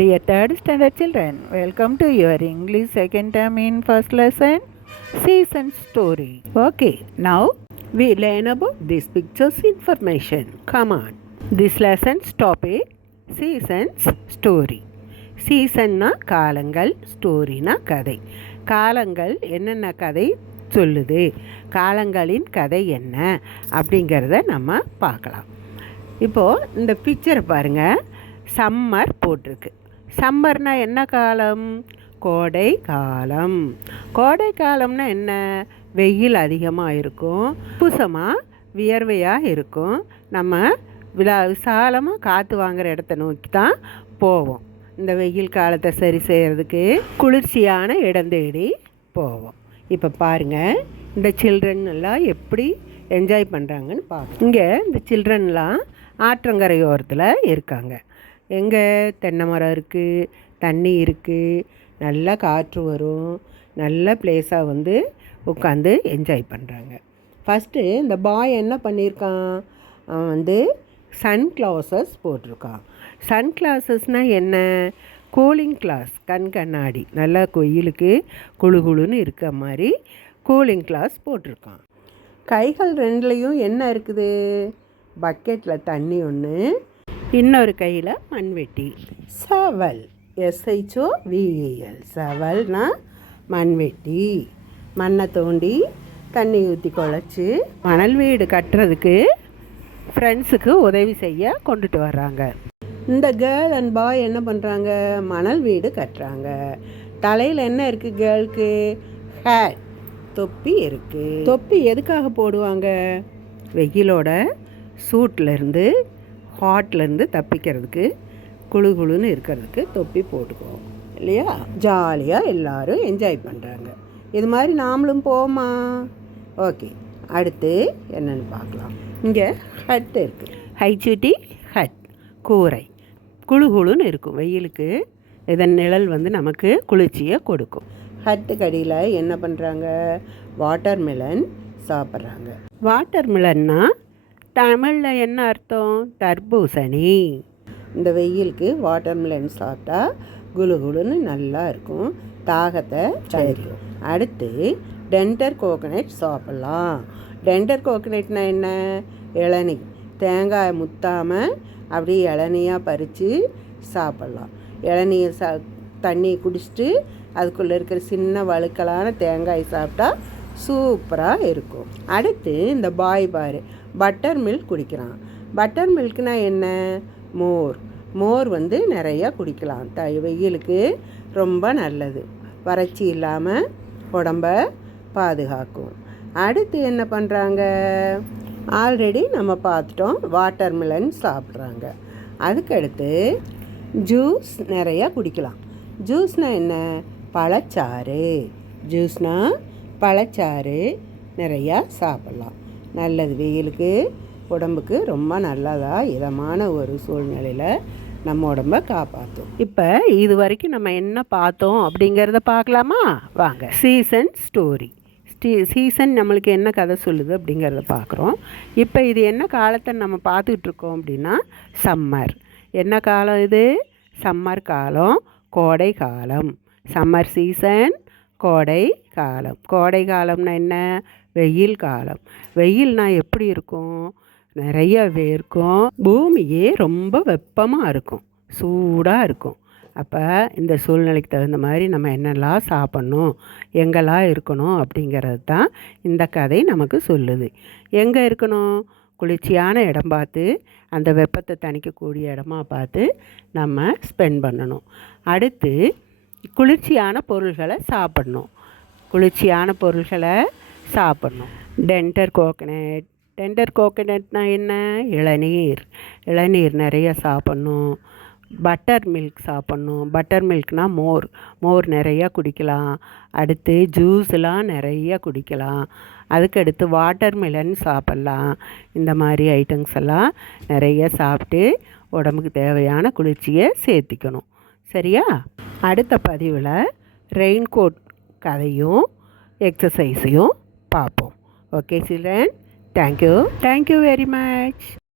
Dear third standard children, welcome to your English second term in first lesson, season story. Okay, now we learn about this picture's information. Come on. This lesson's topic, seasons story. சீசன்னா காலங்கள், ஸ்டோரினா கதை. காலங்கள் என்னென்ன கதை சொல்லுது, காலங்களின் கதை என்ன அப்படிங்கிறத நம்ம பார்க்கலாம். இப்போது இந்த பிக்சரை பாருங்கள், சம்மர் போட்டிருக்கு. சம்மர்னால் என்ன காலம்? கோடை காலம். கோடை காலம்னா என்ன? வெயில் அதிகமாக இருக்கும், புசமாக வியர்வையாக இருக்கும். நம்ம விசாலமாக காற்று வாங்குகிற இடத்த நோக்கி தான் போவோம். இந்த வெயில் காலத்தை சரி செய்கிறதுக்கு குளிர்ச்சியான இடம் தேடி போவோம். இப்போ பாருங்கள், இந்த சில்ட்ரன் எல்லாம் எப்படி என்ஜாய் பண்ணுறாங்கன்னு பார்க்க. இங்கே இந்த சில்ட்ரன்லாம் ஆற்றங்கரையோரத்தில் இருக்காங்க. எங்கே தென்னை மரம் இருக்குது, தண்ணி இருக்குது, நல்லா காற்று வரும், நல்ல பிளேஸாக வந்து உட்காந்து என்ஜாய் பண்ணுறாங்க. ஃபஸ்ட்டு இந்த பாய் என்ன பண்ணியிருக்கான், அவன் வந்து சன் கிளாஸஸ் போட்டிருக்கான். சன் கிளாஸஸ்னால் என்ன? கூலிங் கிளாஸ், கண்ணாடி, நல்லா வெயிலுக்கு குழு குழுன்னு இருக்க மாதிரி கூலிங் கிளாஸ் போட்டிருக்கான். கைகள் ரெண்டுலேயும் என்ன இருக்குது? பக்கெட்டில் தண்ணி ஒன்று, இன்னொரு கையில் மண்வெட்டி. சவல், SHOVEL, சவல்னா மண்வெட்டி. மண்ணை தோண்டி தண்ணி ஊற்றி குழச்சி மணல் வீடு கட்டுறதுக்கு ஃப்ரெண்ட்ஸுக்கு உதவி செய்ய கொண்டுட்டு வர்றாங்க. இந்த கேர்ள் அண்ட் பாய் என்ன பண்ணுறாங்க? மணல் வீடு கட்டுறாங்க. தலையில் என்ன இருக்குது கேர்ளுக்கு? ஹேட், தொப்பி இருக்குது. தொப்பி எதுக்காக போடுவாங்க? வெயிலோட சூட்லேருந்து, ஹாட்லேருந்து தப்பிக்கிறதுக்கு, குழு குழுன்னு இருக்கிறதுக்கு தொப்பி போட்டுக்குவோம் இல்லையா? ஜாலியாக எல்லோரும் என்ஜாய் பண்ணுறாங்க. இது மாதிரி நாமளும் போமா? ஓகே, அடுத்து என்னென்னு பார்க்கலாம். இங்கே ஹட் இருக்குது, HUT ஹட், கூரை. குழு குழுன்னு இருக்கும் வெயிலுக்கு. இதன் நிழல் வந்து நமக்கு குளிர்ச்சியை கொடுக்கும். ஹட்டு கடியில் என்ன பண்ணுறாங்க? வாட்டர் மெலன் சாப்பிட்றாங்க. வாட்டர் மெலன்னா தமிழில் என்ன அர்த்தம்? தர்பூசணி. இந்த வெயிலுக்கு வாட்டர் மெலன் சாப்பிட்டா குளு குளுன்னு நல்லா இருக்கும், தாகத்தை சரிக்கும். அடுத்து டெண்டர் கோகனட் சாப்பிட்லாம். டெண்டர் கோகனட்னா என்ன? இளநீ. தேங்காயை முத்தாமல் அப்படியே இளநியாக பறித்து சாப்பிட்லாம். இளநியை தண்ணி குடிச்சிட்டு அதுக்குள்ளே இருக்கிற சின்ன வழுக்கலான தேங்காய் சாப்பிட்டா சூப்பராக இருக்கும். அடுத்து இந்த பாய் பாரு, பட்டர் மில்க் குடிக்கிறான். பட்டர் மில்க்னா என்ன? மோர். மோர் வந்து நிறையா குடிக்கலாம், வெயிலுக்கு ரொம்ப நல்லது, வறட்சி இல்லாமல் உடம்ப பாதுகாக்கும். அடுத்து என்ன பண்ணுறாங்க? ஆல்ரெடி நம்ம பார்த்துட்டோம், வாட்டர் மெலன் சாப்பிட்றாங்க. அதுக்கடுத்து ஜூஸ் நிறையா குடிக்கலாம். ஜூஸ்னால் என்ன? பழச்சாறு. ஜூஸ்னால் பழச்சாறு நிறையா சாப்பிட்லாம், நல்லது, வெயிலுக்கு உடம்புக்கு ரொம்ப நல்லதாக இதமான ஒரு சூழ்நிலையில் நம்ம உடம்பை காப்பாற்றும். இப்போ இது வரைக்கும் நம்ம என்ன பார்த்தோம் அப்படிங்கிறத பார்க்கலாமா? வாங்க. Season story. சீசன் நம்மளுக்கு என்ன கதை சொல்லுது அப்படிங்கிறத பார்க்குறோம். இப்போ இது என்ன காலத்தை நம்ம பார்த்துக்கிட்டு இருக்கோம் அப்படின்னா சம்மர். என்ன காலம் இது? சம்மர் காலம், கோடை காலம். சம்மர் சீசன், கோடை காலம். கோடை காலம்னா என்ன? வெயில் காலம். வெயில்னால் எப்படி இருக்கும்? நிறைய வேர்க்கும், பூமியே ரொம்ப வெப்பமாக இருக்கும், சூடாக இருக்கும். அப்போ இந்த சூழ்நிலைக்கு தகுந்த மாதிரி நம்ம என்னெல்லாம் சாப்பிட்ணும், எங்கெல்லாம் இருக்கணும் அப்படிங்கிறது தான் இந்த கதை நமக்கு சொல்லுது. எங்கே இருக்கணும்? குளிர்ச்சியான இடம் பார்த்து, அந்த வெப்பத்தை தணிக்கக்கூடிய இடமா பார்த்து நம்ம ஸ்பெண்ட் பண்ணணும். அடுத்து குளிர்ச்சியான பொருள்களை சாப்பிடணும். குளிர்ச்சியான பொருள்களை சாப்பிடணும். டெண்டர் கோகனட்னா என்ன? இளநீர். இளநீர் நிறைய சாப்பிட்ணும். பட்டர் மில்க் சாப்பிட்ணும். பட்டர் மில்க்னால் மோர். மோர் நிறையா குடிக்கலாம். அடுத்து ஜூஸ்லாம் நிறைய குடிக்கலாம். அதுக்கடுத்து வாட்டர் மெலன் சாப்பிட்லாம். இந்த மாதிரி ஐட்டம்ஸ் எல்லாம் நிறைய சாப்பிட்டு உடம்புக்கு தேவையான குளிர்ச்சியை சேர்த்திக்கணும். சரியா? அடுத்த பதிவில் ரெயின்கோட் கதையும் எக்ஸசைஸையும் பார்ப்போம். Okay children, thank you very much.